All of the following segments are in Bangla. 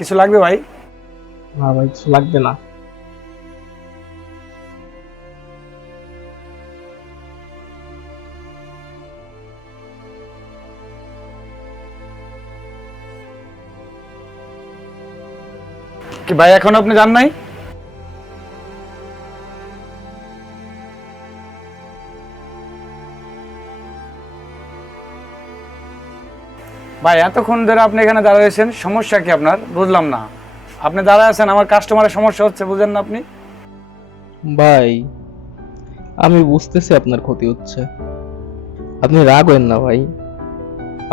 কিছু লাগবে ভাই? না ভাই, কিছু লাগবে না। কি ভাই এখন আপনি যান নাই? ভাই এতক্ষণ ধরে আপনি এখানে দাঁড়িয়েছেন, সমস্যা কি আপনার? বুঝলাম না। আপনি দাঁড়ায় আছেন, আমার কাস্টমারের সমস্যা হচ্ছে, বুঝেন না আপনি? ভাই, আমি বুঝতেছি আপনার ক্ষতি হচ্ছে। আপনি রাগ হবেন না ভাই।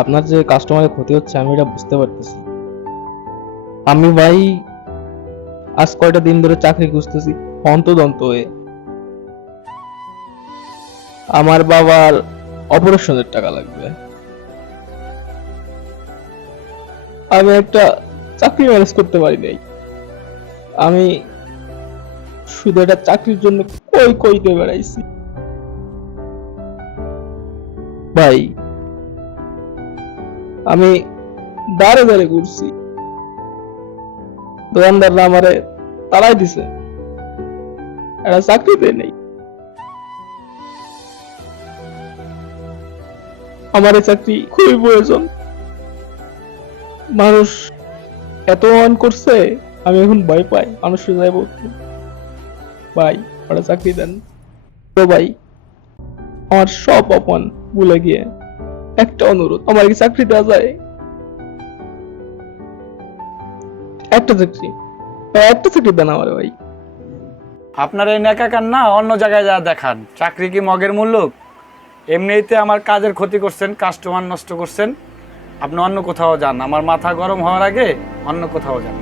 আপনার যে কাস্টমারের ক্ষতি হচ্ছে আমি এটা বুঝতে পারতেছি। আমি ভাই আজ কয়টা দিন ধরে চাকরি খুঁজতেছি হন্তদন্ত হয়ে। আমার বাবার অপারেশনের টাকা লাগবে। আমি একটা চাকরি ম্যানেজ করতে পারি নাই। আমি শুধু একটা চাকরির জন্য কইতে বেড়াইছি ভাই। আমি দাঁড়ে দাঁড়ে ঘুরছি, দোকানদাররা আমারে তাড়াই দিছে, একটা চাকরিতে নেই। আমার এই চাকরি খুবই প্রয়োজন। মানুষ এত অন করছে, আমি এখন ভয় পাই মানুষের যাই বলতে। ভাই, একটা চাকরি দেন তো ভাই। আমার সব অপমান ভুলে গিয়ে একটা অনুরোধ, আমার কি চাকরি দেওয়া যায়? একটা চাকরি, একটা চাকরি দেন আমার ভাই। আপনার এই নেকা কান্না অন্য জায়গায় যা দেখান। চাকরি কি মগের মূল্য? এমনিতে আমার কাজের ক্ষতি করছেন, কাস্টমার নষ্ট করছেন। আপনি অন্য কোথাও যান, আমার মাথা গরম হওয়ার আগে অন্য কোথাও যান।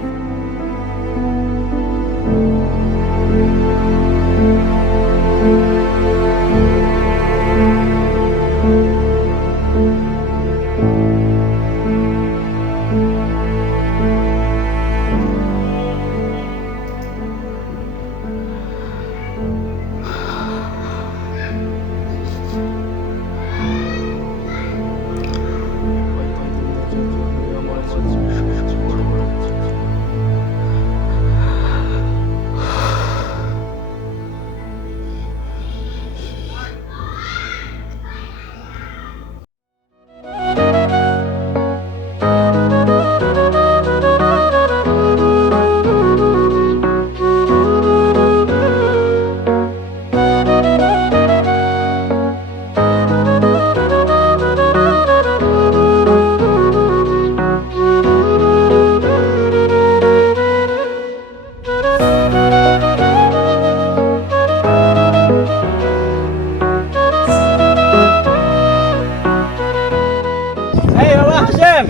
এই বাবা হাসেম,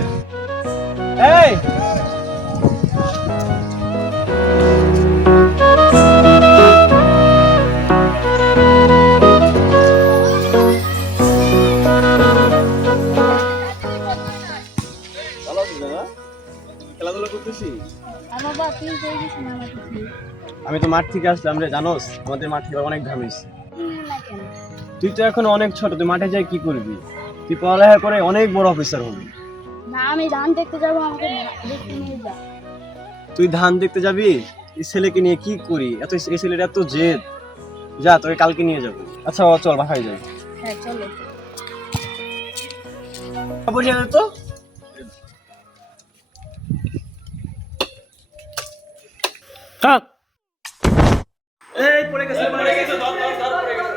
এই খেলাধুলা করতেছি। বাবা তুই কই গেছিস না মাঠে? আমি তো মাঠ থেকে আসলাম রে, জানোস আমাদের মাঠ থেকে অনেক ঘাম হয়েছে। না কেন? তুই তো এখন অনেক ছোট, তুই মাঠে যাই কি করবি? তুই পড়ালেখা করে অনেক বড় অফিসার হবি। না আমি ধান দেখতে যাবো, আমাকে দেখতে নিয়ে যা। তুই ধান দেখতে যাবি? এই ছেলেকে নিয়ে কি করি? এই ছেলেটা এত জেদ। যা, তোকে কালকে নিয়ে যাবো। আচ্ছা চল বাসায় যাই। হ্যাঁ চলো। বসে তো থাক। এই পড়ে গেছে, পড়ে গেছে, ধর ধর ধর, পড়ে গেছে।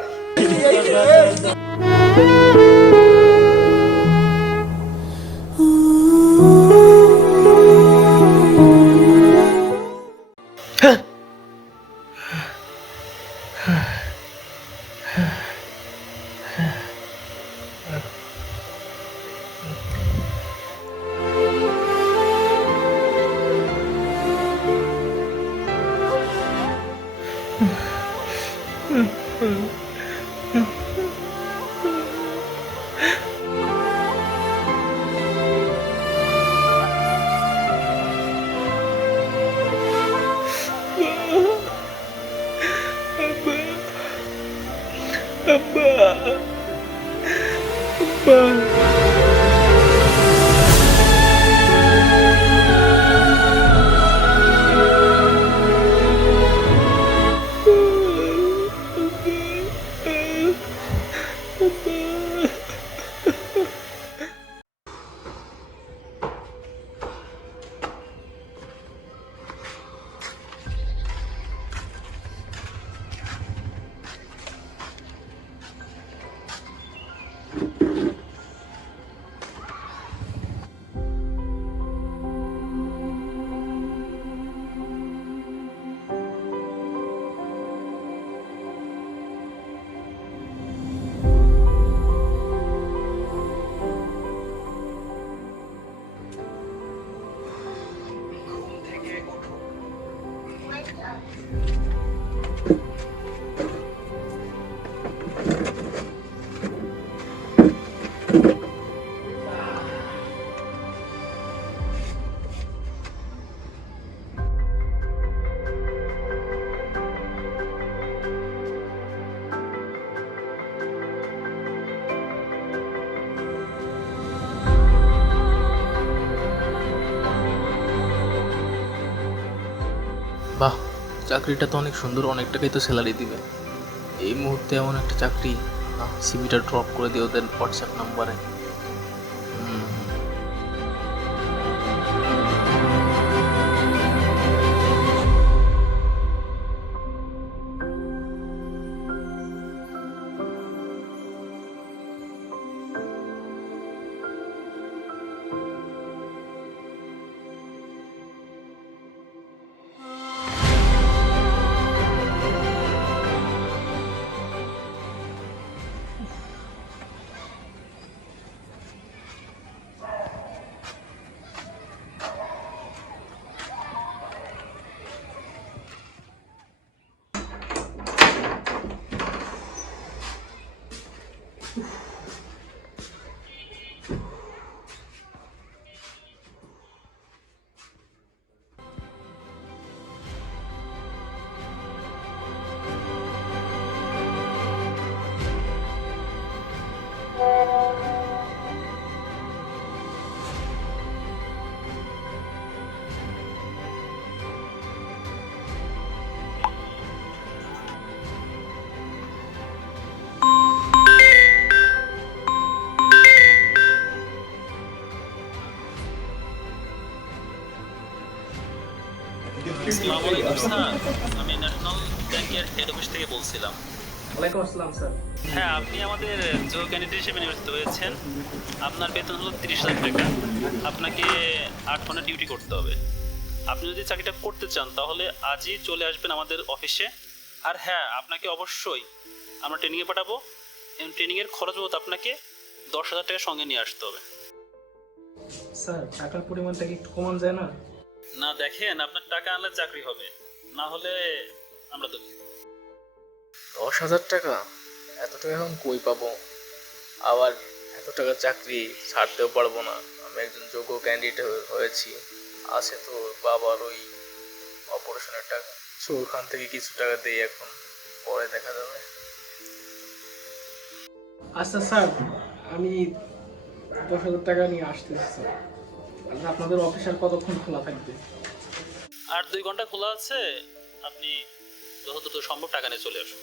বাহ, চাকরিটা তো অনেক সুন্দর, অনেক টাকাই তো স্যালারি দিবে। এই মুহূর্তে এমন একটা চাকরি, না সিভিটা ড্রপ করে দিও ওদের হোয়াটসঅ্যাপ নাম্বারে। আসসালামু আলাইকুম স্যার, আমি ন্যাশনাল ব্যাংকের হেড অফিস থেকে বলছিলাম। ওয়ালাইকুম আসসালাম স্যার। হ্যাঁ, আপনি আমাদের যোগ ক্যান্ডিডেট হিসেবে নিয়োজিত হয়েছেন। আপনার বেতন হলো 30,000 টাকা। আপনাকে 8 ঘন্টা ডিউটি করতে হবে। আপনি যদি চাকরিটা করতে চান তাহলে আজই চলে আসবেন আমাদের অফিসে। আর হ্যাঁ, আপনাকে অবশ্যই আমরা ট্রেনিংয়ে পাঠাবো এবং ট্রেনিংয়ের খরচ বাবদ আপনাকে 10,000 টাকা সঙ্গে নিয়ে আসতে হবে। স্যার, টাকার পরিমাণটা কি একটু কমান যায় না? না দেখেন, আপনার টাকা আনলে চাকরি হবে, না হলে আমরা তো 10,000 টাকা? এত টাকা এখন কই পাবো? আবার এত টাকা চাকরি ছাড়তেও পারবো না। আমি একজন যোগ্য ক্যান্ডিডেট হয়েছি। আছে তো বাবার ওই অপারেশনের টাকা, সো ওখান থেকে কিছু টাকা দেই, এখন পরে দেখা যাবে। আচ্ছা স্যার, আমি 10,000 টাকা নিয়ে আসতেছি স্যার। আর আপনাদের অফিস আর কতক্ষণ খোলা থাকবে? আর 2 ঘন্টা খোলা আছে। আপনি যত দ্রুত সম্ভব টাকা নিয়ে চলে আসুন।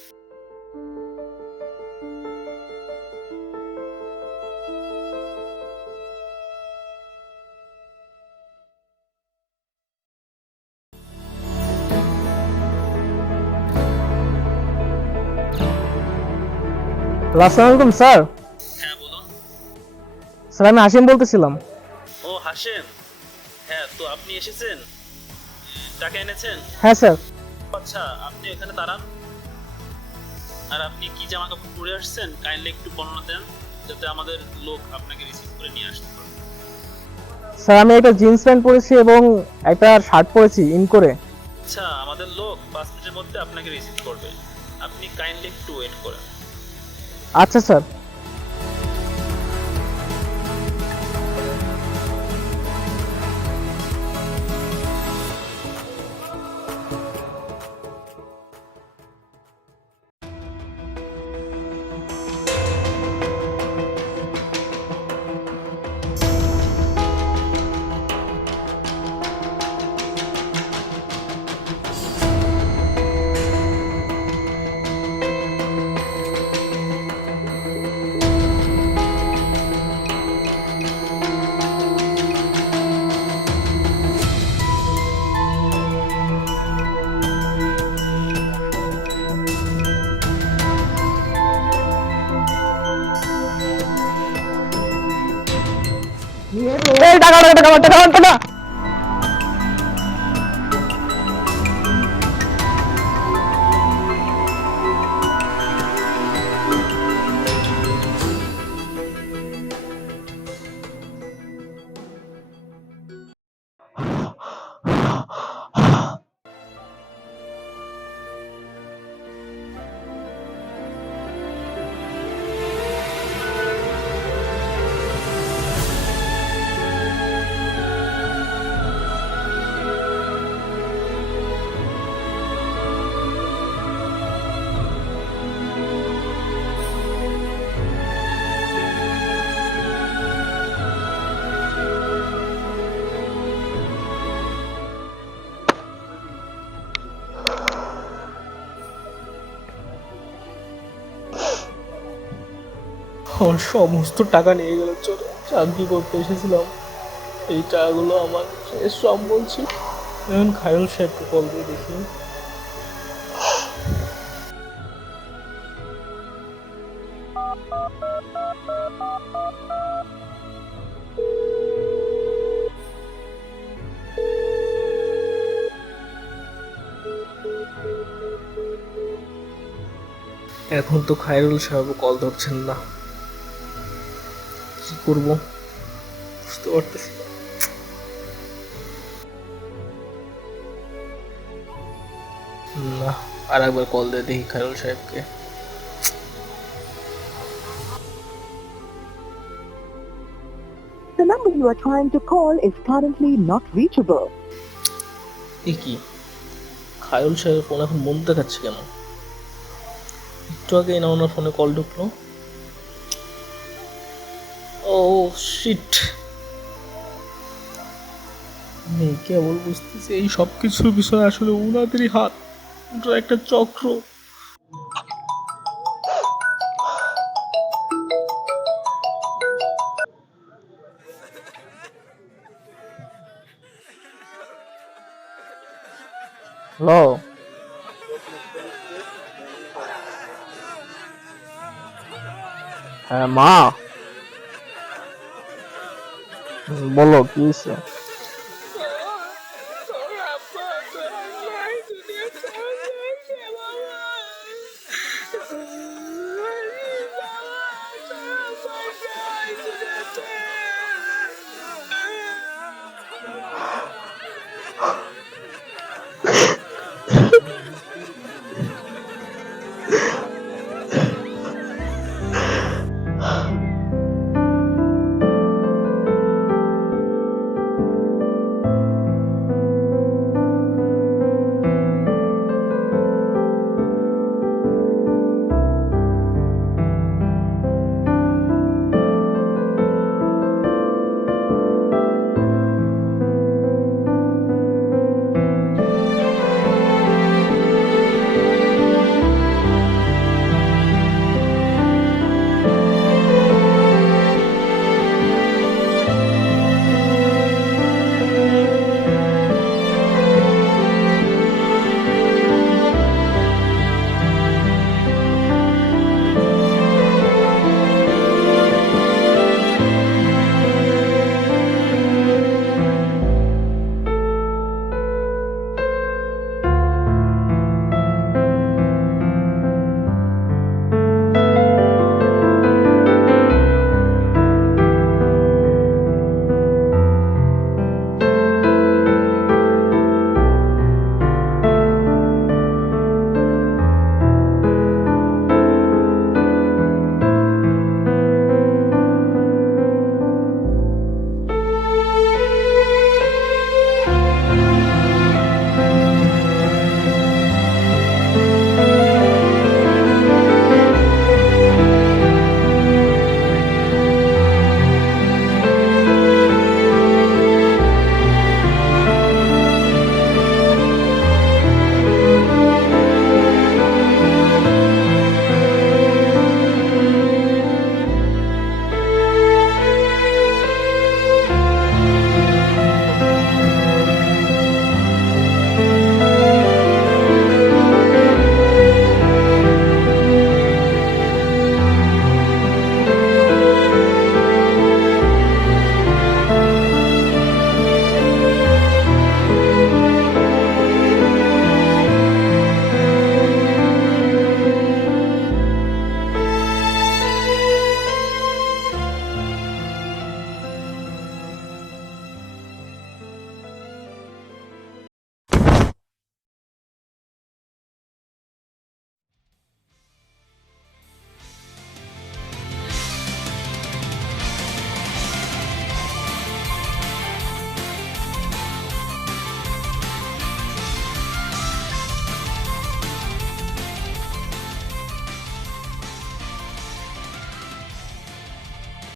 আসসালামু আলাইকুম স্যার। হ্যাঁ বলুন। স্যার, আমি হাসিম বলতেছিলাম। ও হাসেম, হ্যাঁ তো আপনি এসেছেন, টাকা এনেছেন? হ্যাঁ স্যার। আচ্ছা, আপনি এখানে দাঁড়ান। আর আপনি কি জামা কাপড় পরে আসছেন কাইন্ডলি একটু বর্ণনা দেন, যাতে আমাদের লোক আপনাকে রিসিভ করে নিয়ে আসতে পারে। স্যার, আমি একটা জিন্স প্যান্ট পরেছি এবং একটা শার্ট পরেছি ইন করে। আচ্ছা, আমাদের লোক 5 মিনিটের মধ্যে আপনাকে রিসিভ করবে। আপনি কাইন্ডলি একটু ওয়েট করেন। আচ্ছা স্যার। এই টাকা টাকা টাকা টাকা টাকা। আমার সমস্ত টাকা নিয়ে গেল চলে। চাকরি করতে এসেছিলাম, এই টাকাগুলো আমার শেষ সম্বল ছিল। এখন খায়রুল সাহেবকে কল দিয়ে দেখি। এখন তো খায়রুল সাহেব কল ধরছেন না, কি করব বুঝতে পারতেছি না। না, আর একবার কল দিয়ে দেখি খায়রুল সাহেবকে। The number you are trying to call is currently not reachable. এ কি, খায়রুল সাহেবের ফোন এখন বন্ধ দেখাচ্ছে কেন? একটু আগে না ওনার ফোনে কল ঢুকলো। ও শিট, আমি কেবল বুঝতেছি এই সব কিছুর বিষয় আসলে ওনাদেরই হাত, ওটা একটা চক্র। হ্যালো, হ্যাঁ মা, বলো কি হয়েছে?